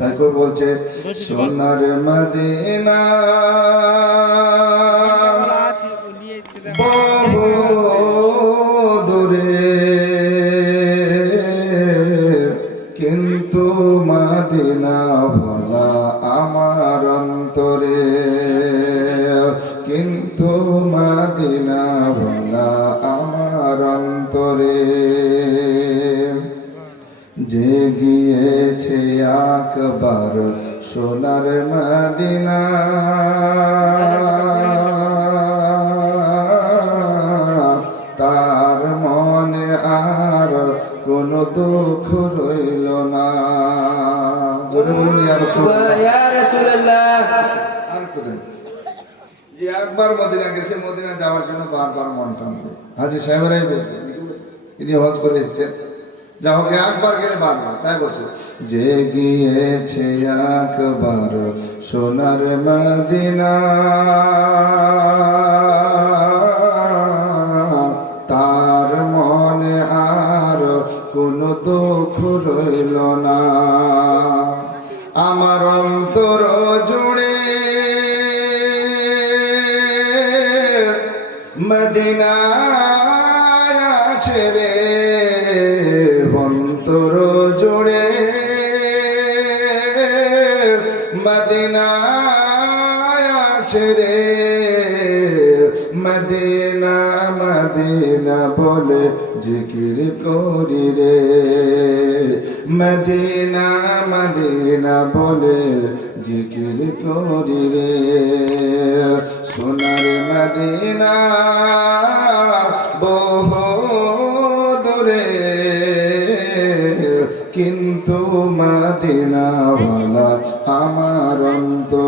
তাই কই বলছে সোনার মদিনা বহু দূরে, কিন্তু মদিনা ভোলা আমার অন্তরে, কিন্তু মদিনা ভোলা আমার অন্তরে। যে গিয়েছে একবার সোনার মদিনা, তার মনে আর কোনো দুঃখ রইল না। জোরে বলুন ইয়া রাসূলুল্লাহ। আর কোথায় যে একবার মদিনা গেছে, মদিনা যাওয়ার জন্য বারবার মন টানবে। হাজী সাহেবরাই বলবেন, ইনি হজ করে এসেছেন, যা হোক একবার গেলে বারবার। তাই বলছে যে গিয়েছে একবার সোনার মদিনা, তার মনে আর কোনো দুঃখ রইল না। আমার অন্তর জুড়ে মদিনা আছে রে, অন্তর জুড়ে মদিনা আছে রে। মদিনা মদিনা বলে জিকির করি রে, মদিনা মদিনা বলে জিকির করি রে। সোনার মদিনা বহু দূরে, কিন্তু মদিনা ভোলা আমার অন্তরে।